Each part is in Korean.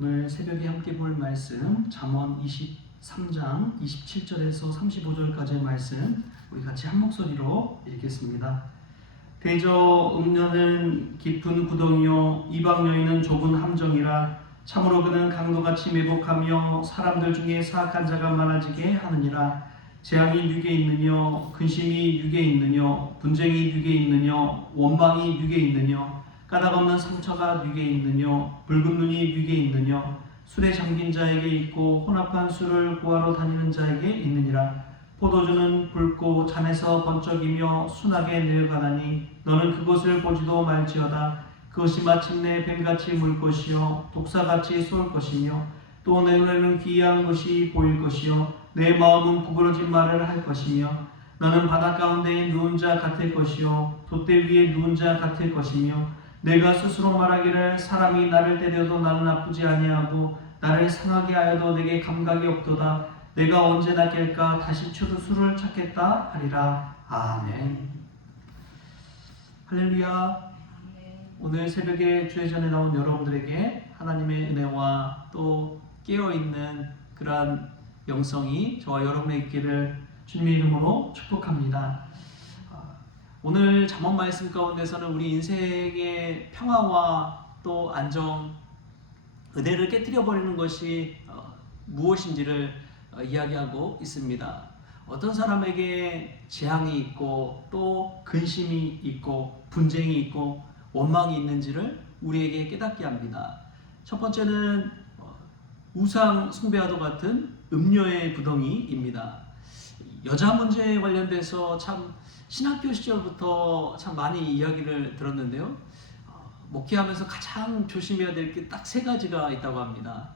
오늘 새벽에 함께 볼 말씀 잠언 23장 27절에서 35절까지의 말씀 우리 같이 한 목소리로 읽겠습니다. 대저 음녀는 깊은 구덩이요 이방 여인은 좁은 함정이라 참으로 그는 강도같이 매복하며 사람들 중에 사악한 자가 많아지게 하느니라. 재앙이 육에 있느뇨 근심이 육에 있느뇨 분쟁이 육에 있느뇨 원망이 육에 있느뇨 까닭없는 상처가 육에 있느뇨 붉은 눈이 육에 있느뇨 술에 잠긴 자에게 있고 혼합한 술을 구하러 다니는 자에게 있느니라. 포도주는 붉고 잔에서 번쩍이며 순하게 내려가다니 너는 그것을 보지도 말지어다. 그것이 마침내 뱀같이 물 것이요 독사같이 쏠 것이며 또 내 눈에는 기이한 것이 보일 것이요 내 마음은 구부러진 말을 할 것이며 너는 바다 가운데에 누운 자 같을 것이요 돛대 위에 누운 자 같을 것이며 내가 스스로 말하기를 사람이 나를 때려도 나는 아프지 아니하고 나를 상하게 하여도 내게 감각이 없도다. 내가 언제나 깰까 다시 술을 찾겠다 하리라. 아멘. 할렐루야. 오늘 새벽에 주의 전에 나온 여러분들에게 하나님의 은혜와 또 깨어있는 그러한 영성이 저와 여러분의 있기를 주님의 이름으로 축복합니다. 오늘 잠언 말씀 가운데서는 우리 인생의 평화와 또 안정, 은혜를 깨뜨려 버리는 것이 무엇인지를 이야기하고 있습니다. 어떤 사람에게 재앙이 있고 또 근심이 있고 분쟁이 있고 원망이 있는지를 우리에게 깨닫게 합니다. 첫 번째는 우상 숭배와도 같은 음녀의 구덩이입니다. 여자 문제에 관련돼서 참 신학교 시절부터 참 많이 이야기를 들었는데요. 목회하면서 가장 조심해야 될 게 딱 세 가지가 있다고 합니다.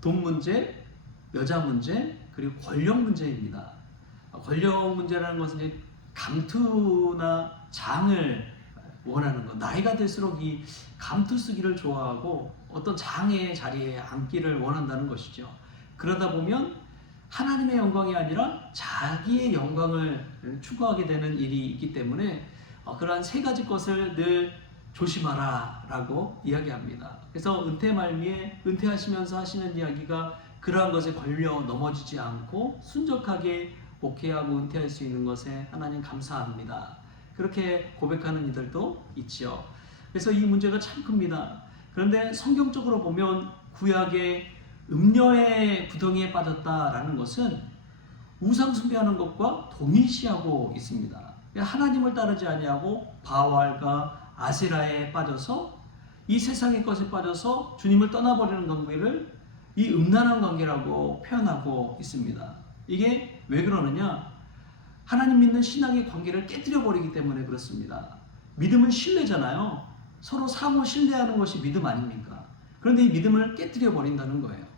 돈 문제, 여자 문제, 그리고 권력 문제입니다. 권력 문제라는 것은 이제 감투나 장을 원하는 것. 나이가 들수록 이 감투 쓰기를 좋아하고 어떤 장의 자리에 앉기를 원한다는 것이죠. 그러다 보면 하나님의 영광이 아니라 자기의 영광을 추구하게 되는 일이 있기 때문에 그러한 세 가지 것을 늘 조심하라 라고 이야기합니다. 그래서 은퇴 말미에 은퇴하시면서 하시는 이야기가 그러한 것에 걸려 넘어지지 않고 순적하게 목회하고 은퇴할 수 있는 것에 하나님 감사합니다. 그렇게 고백하는 이들도 있지요. 그래서 이 문제가 참 큽니다. 그런데 성경적으로 보면 구약의 음녀의 구덩이에 빠졌다라는 것은 우상 숭배하는 것과 동일시하고 있습니다. 하나님을 따르지 아니하고 바알과 아세라에 빠져서 이 세상의 것에 빠져서 주님을 떠나버리는 관계를 이 음란한 관계라고 표현하고 있습니다. 이게 왜 그러느냐? 하나님 믿는 신앙의 관계를 깨뜨려 버리기 때문에 그렇습니다. 믿음은 신뢰잖아요. 서로 상호 신뢰하는 것이 믿음 아닙니까? 그런데 이 믿음을 깨뜨려 버린다는 거예요.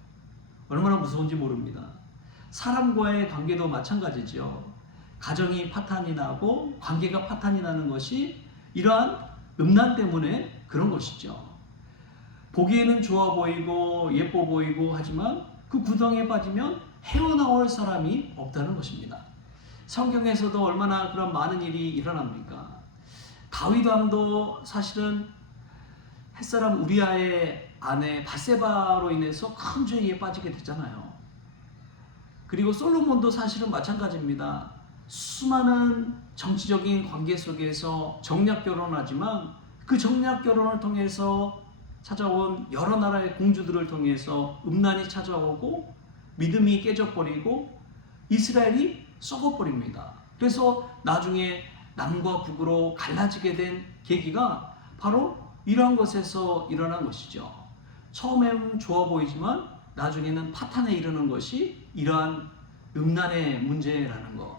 얼마나 무서운지 모릅니다. 사람과의 관계도 마찬가지죠. 가정이 파탄이 나고 관계가 파탄이 나는 것이 이러한 음란 때문에 그런 것이죠. 보기에는 좋아 보이고 예뻐 보이고 하지만 그 구덩이에 빠지면 헤어나올 사람이 없다는 것입니다. 성경에서도 얼마나 그런 많은 일이 일어납니까? 다윗 왕도 사실은 햇사람 우리아의 아내 바세바로 인해서 큰 죄에 빠지게 됐잖아요. 그리고 솔로몬도 사실은 마찬가지입니다. 수많은 정치적인 관계 속에서 정략 결혼하지만 그 정략 결혼을 통해서 찾아온 여러 나라의 공주들을 통해서 음란이 찾아오고 믿음이 깨져버리고 이스라엘이 썩어버립니다. 그래서 나중에 남과 북으로 갈라지게 된 계기가 바로 이러한 것에서 일어난 것이죠. 처음에는 좋아 보이지만 나중에는 파탄에 이르는 것이 이러한 음란의 문제라는 것.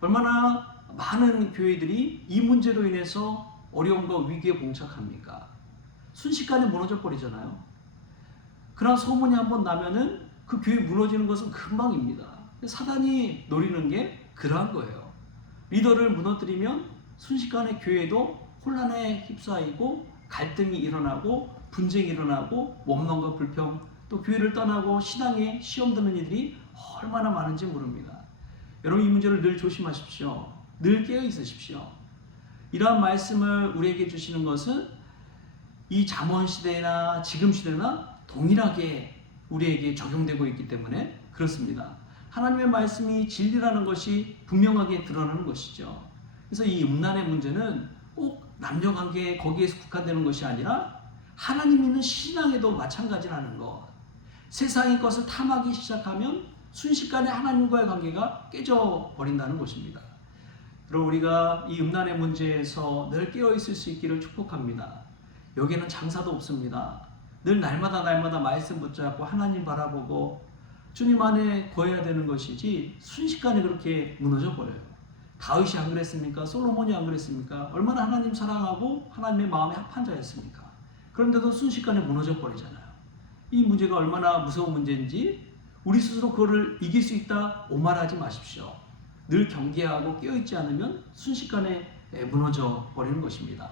얼마나 많은 교회들이 이 문제로 인해서 어려움과 위기에 봉착합니까? 순식간에 무너져 버리잖아요. 그런 소문이 한번 나면은 그 교회 무너지는 것은 금방입니다. 사단이 노리는 게 그러한 거예요. 리더를 무너뜨리면 순식간에 교회도 혼란에 휩싸이고 갈등이 일어나고 분쟁이 일어나고 원망과 불평 또 교회를 떠나고 신앙에 시험 드는 이들이 얼마나 많은지 모릅니다. 여러분 이 문제를 늘 조심하십시오. 늘 깨어 있으십시오. 이러한 말씀을 우리에게 주시는 것은 이 잠언 시대나 지금 시대나 동일하게 우리에게 적용되고 있기 때문에 그렇습니다. 하나님의 말씀이 진리라는 것이 분명하게 드러나는 것이죠. 그래서 이 음란의 문제는 꼭 남녀관계 거기에서 국한되는 것이 아니라 하나님 있는 신앙에도 마찬가지라는 것. 세상의 것을 탐하기 시작하면 순식간에 하나님과의 관계가 깨져버린다는 것입니다. 그럼 우리가 이 음란의 문제에서 늘 깨어있을 수 있기를 축복합니다. 여기에는 장사도 없습니다. 늘 날마다 말씀 붙잡고 하나님 바라보고 주님 안에 거해야 되는 것이지 순식간에 그렇게 무너져 버려요. 다윗이 안 그랬습니까? 솔로몬이 안 그랬습니까? 얼마나 하나님 사랑하고 하나님의 마음에 합한 자였습니까? 그런데도 순식간에 무너져 버리잖아요. 이 문제가 얼마나 무서운 문제인지 우리 스스로 그거를 이길 수 있다 오만하지 마십시오. 늘 경계하고 깨어있지 않으면 순식간에 무너져 버리는 것입니다.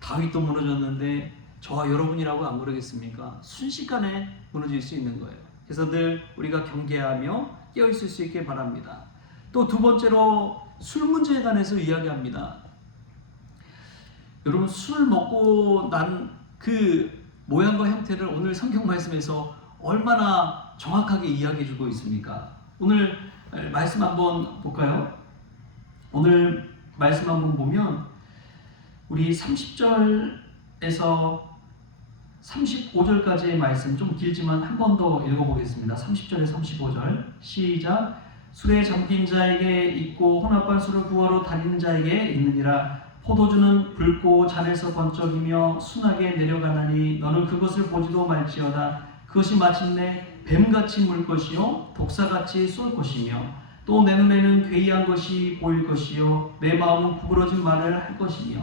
다윗도 무너졌는데 저와 여러분이라고 안 그러겠습니까? 순식간에 무너질 수 있는 거예요. 그래서 늘 우리가 경계하며 깨어있을 수 있게 바랍니다. 또 두 번째로 술 문제에 관해서 이야기합니다. 여러분, 술 먹고 난 그 모양과 형태를 오늘 성경 말씀에서 얼마나 정확하게 이야기해 주고 있습니까? 오늘 말씀 한번 볼까요? 오늘 말씀 한번 보면 우리 30절에서 35절까지의 말씀 좀 길지만 한 번 더 읽어보겠습니다. 30절에서 35절 시작. 술에 잠긴 자에게 있고 혼합한 술을 구하러 다니는 자에게 있느니라. 포도주는 붉고 잔에서 번쩍이며 순하게 내려가나니 너는 그것을 보지도 말지어다. 그것이 마침내 뱀같이 물 것이요 독사같이 쏠 것이며 또 내 눈에는 괴이한 것이 보일 것이요 내 마음은 구부러진 말을 할 것이며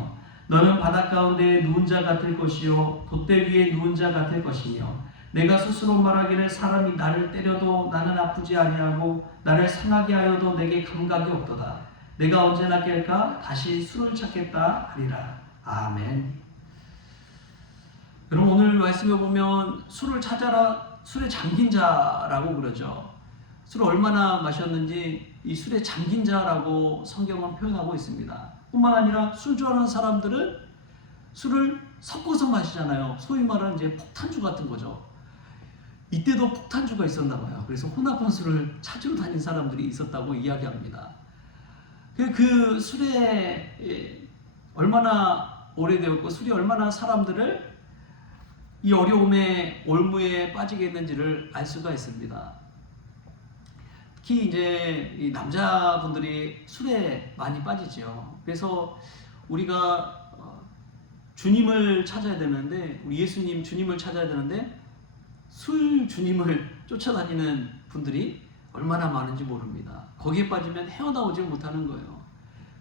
너는 바닷 가운데 누운 자 같을 것이요 돛대 위에 누운 자 같을 것이며 내가 스스로 말하기를 사람이 나를 때려도 나는 아프지 아니하고 나를 상하게 하여도 내게 감각이 없도다. 내가 언제나 깰까 다시 술을 찾겠다 하리라. 아멘. 여러분, 오늘 말씀에 보면 술을 찾아라, 술에 잠긴 자라고 그러죠. 술을 얼마나 마셨는지 이 술에 잠긴 자라고 성경은 표현하고 있습니다. 뿐만 아니라 술 좋아하는 사람들은 술을 섞어서 마시잖아요. 소위 말하는 이제 폭탄주 같은 거죠. 이때도 폭탄주가 있었나 봐요. 그래서 혼합한 술을 찾으러 다닌 사람들이 있었다고 이야기합니다. 그 술에 얼마나 오래되었고 술이 얼마나 사람들을 이 어려움의 올무에 빠지게 했는지를 알 수가 있습니다. 특히 이제 이 남자분들이 술에 많이 빠지죠. 그래서 우리가 주님을 찾아야 되는데, 우리 예수님 주님을 찾아야 되는데 술 주님을 쫓아다니는 분들이 얼마나 많은지 모릅니다. 거기에 빠지면 헤어나오지 못하는 거예요.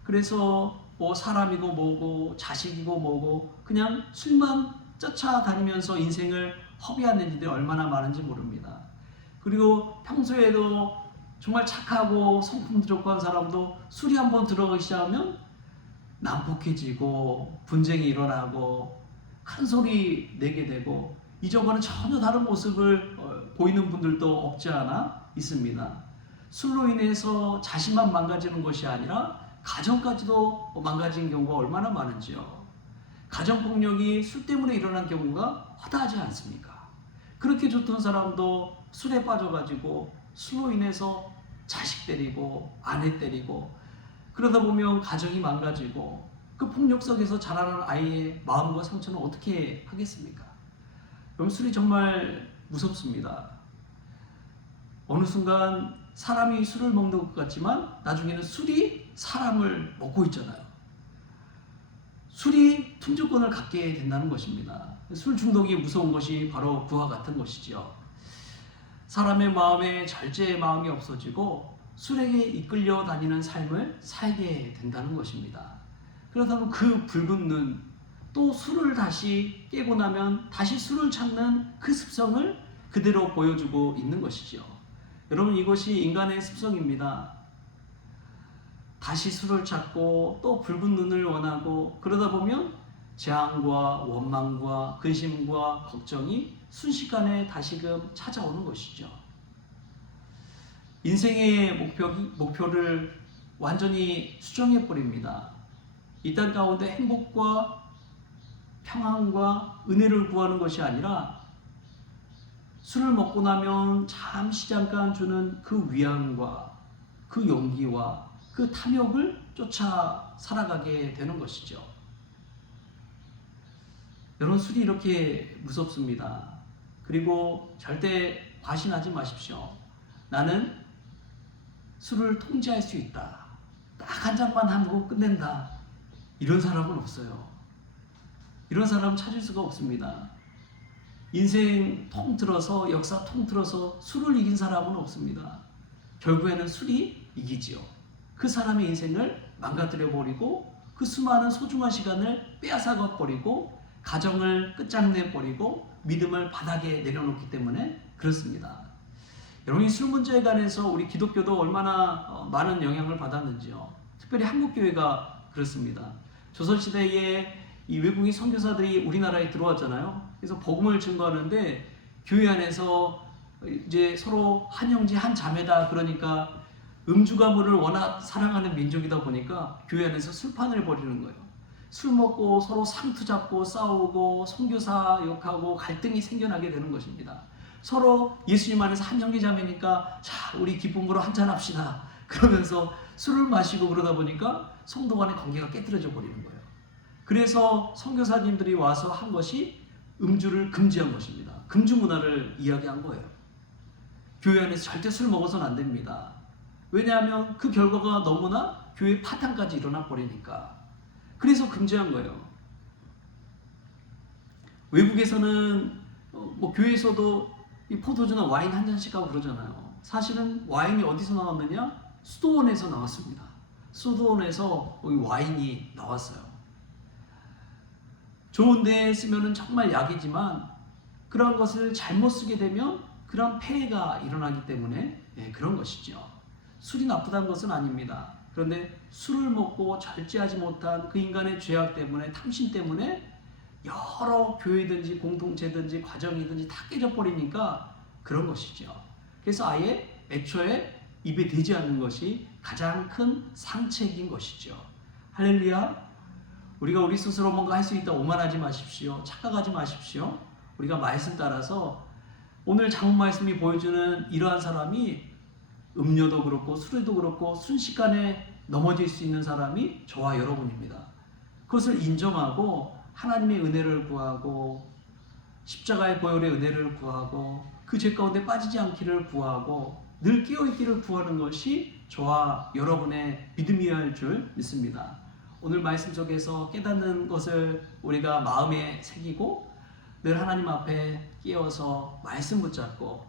그래서 뭐 사람이고 뭐고 자식이고 뭐고 그냥 술만 쫓아다니면서 인생을 허비하는 일들이 얼마나 많은지 모릅니다. 그리고 평소에도 정말 착하고 성품도 좋고 한 사람도 술이 한번 들어가기 시작하면 난폭해지고 분쟁이 일어나고 큰 소리 내게 되고 이전과는 전혀 다른 모습을 보이는 분들도 없지 않아 있습니다. 술로 인해서 자신만 망가지는 것이 아니라 가정까지도 망가진 경우가 얼마나 많은지요. 가정폭력이 술 때문에 일어난 경우가 허다하지 않습니까? 그렇게 좋던 사람도 술에 빠져가지고 술로 인해서 자식 때리고 아내 때리고 그러다 보면 가정이 망가지고 그 폭력 속에서 자라는 아이의 마음과 상처는 어떻게 하겠습니까? 그럼 술이 정말 무섭습니다. 어느 순간 사람이 술을 먹는 것 같지만 나중에는 술이 사람을 먹고 있잖아요. 술이 통제권을 갖게 된다는 것입니다. 술 중독이 무서운 것이 바로 그와 같은 것이죠. 사람의 마음에 절제의 마음이 없어지고 술에게 이끌려 다니는 삶을 살게 된다는 것입니다. 그러다 보면 그 붉은 눈, 또 술을 다시 깨고 나면 다시 술을 찾는 그 습성을 그대로 보여주고 있는 것이죠. 여러분, 이것이 인간의 습성입니다. 다시 술을 찾고 또 붉은 눈을 원하고 그러다 보면 재앙과 원망과 근심과 걱정이 순식간에 다시금 찾아오는 것이죠. 인생의 목표를 완전히 수정해버립니다. 이 땅 가운데 행복과 평안과 은혜를 구하는 것이 아니라 술을 먹고 나면 잠시 잠깐 주는 그 위안과 그 용기와 그 탐욕을 쫓아 살아가게 되는 것이죠. 여러분, 술이 이렇게 무섭습니다. 그리고 절대 과신하지 마십시오. 나는 술을 통제할 수 있다. 딱 한 잔만 하고 끝낸다. 이런 사람은 없어요. 이런 사람 찾을 수가 없습니다. 인생 통틀어서, 역사 통틀어서 술을 이긴 사람은 없습니다. 결국에는 술이 이기지요. 그 사람의 인생을 망가뜨려 버리고 그 수많은 소중한 시간을 빼앗아가 버리고 가정을 끝장내 버리고 믿음을 바닥에 내려놓기 때문에 그렇습니다. 여러분, 이 술 문제에 관해서 우리 기독교도 얼마나 많은 영향을 받았는지요. 특별히 한국교회가 그렇습니다. 조선시대에 이 외국인 선교사들이 우리나라에 들어왔잖아요. 그래서 복음을 증거하는데 교회 안에서 이제 서로 한 형제 한 자매다 그러니까 음주 가문을 워낙 사랑하는 민족이다 보니까 교회 안에서 술판을 벌이는 거예요. 술 먹고 서로 상투 잡고 싸우고 선교사 욕하고 갈등이 생겨나게 되는 것입니다. 서로 예수님 안에서 한 형제 자매니까 자, 우리 기쁨으로 한잔 합시다 그러면서 술을 마시고 그러다 보니까 성도 간의 관계가 깨뜨려져 버리는 거예요. 그래서 선교사님들이 와서 한 것이 음주를 금지한 것입니다. 금주 문화를 이야기한 거예요. 교회 안에서 절대 술 먹어서는 안 됩니다. 왜냐하면 그 결과가 너무나 교회 파탄까지 일어나 버리니까. 그래서 금지한 거예요. 외국에서는 교회에서도 이 포도주나 와인 한 잔씩 하고 그러잖아요. 사실은 와인이 어디서 나왔느냐? 수도원에서 나왔습니다. 수도원에서 와인이 나왔어요. 좋은 데에 쓰면 정말 약이지만 그런 것을 잘못 쓰게 되면 그런 폐해가 일어나기 때문에 그런 것이죠. 술이 나쁘다는 것은 아닙니다. 그런데 술을 먹고 절제하지 못한 그 인간의 죄악 때문에, 탐심 때문에 여러 교회든지 공동체든지 과정이든지 다 깨져버리니까 그런 것이죠. 그래서 아예 애초에 입에 대지 않는 것이 가장 큰 상책인 것이죠. 할렐루야. 우리가 우리 스스로 뭔가 할 수 있다 오만하지 마십시오. 착각하지 마십시오. 우리가 말씀 따라서 오늘 장문 말씀이 보여주는 이러한 사람이 음료도 그렇고 술에도 그렇고 순식간에 넘어질 수 있는 사람이 저와 여러분입니다. 그것을 인정하고 하나님의 은혜를 구하고 십자가의 보혈의 은혜를 구하고 그 죄 가운데 빠지지 않기를 구하고 늘 깨어있기를 구하는 것이 저와 여러분의 믿음이어야 할 줄 믿습니다. 오늘 말씀 속에서 깨닫는 것을 우리가 마음에 새기고 늘 하나님 앞에 깨어서 말씀 붙잡고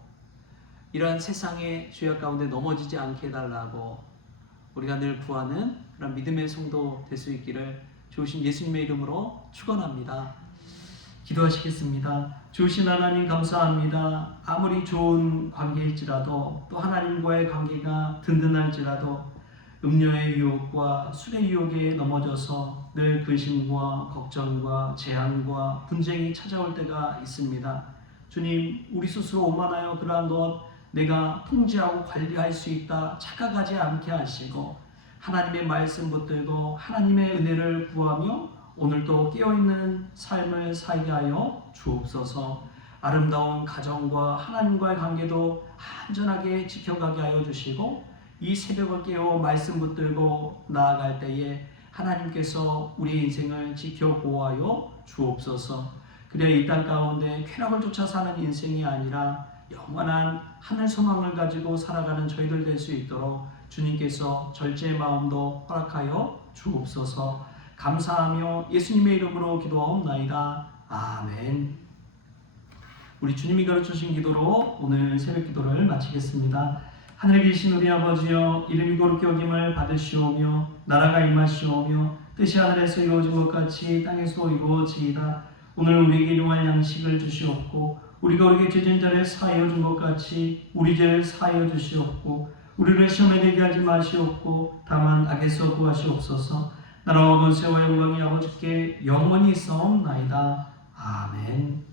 이러한 세상의 죄악 가운데 넘어지지 않게 해달라고 우리가 늘 구하는 그런 믿음의 성도 될 수 있기를 주신 예수님의 이름으로 축원합니다. 기도하시겠습니다. 주신 하나님 감사합니다. 아무리 좋은 관계일지라도 또 하나님과의 관계가 든든할지라도 음료의 유혹과 술의 유혹에 넘어져서 늘 근심과 걱정과 재앙과 분쟁이 찾아올 때가 있습니다. 주님, 우리 스스로 오만하여 그러한 것 내가 통제하고 관리할 수 있다 착각하지 않게 하시고 하나님의 말씀 붙들고 하나님의 은혜를 구하며 오늘도 깨어있는 삶을 살게 하여 주옵소서. 아름다운 가정과 하나님과의 관계도 안전하게 지켜가게 하여 주시고 이 새벽을 깨어 말씀 붙들고 나아갈 때에 하나님께서 우리의 인생을 지켜 보호하여 주옵소서. 그래야 이 땅 가운데 쾌락을 쫓아 사는 인생이 아니라 영원한 하늘 소망을 가지고 살아가는 저희들 될 수 있도록 주님께서 절제의 마음도 허락하여 주옵소서. 감사하며 예수님의 이름으로 기도하옵나이다. 아멘. 우리 주님이 가르쳐주신 기도로 오늘 새벽 기도를 마치겠습니다. 하늘에 계신 우리 아버지여, 이름이 거룩히 여김을 받으시오며 나라가 임하시오며 뜻이 하늘에서 이루어진 것 같이 땅에서 이루어지이다. 오늘 우리에게 일용할 양식을 주시옵고 우리가 우리에게 죄진 자를 사하여 준 것 같이 우리 죄를 사하여 주시옵고 우리를 시험에 들게 하지 마시옵고 다만 악에서 구하시옵소서. 나라와 권세와 영광이 아버지께 영원히 있사옵나이다. 아멘.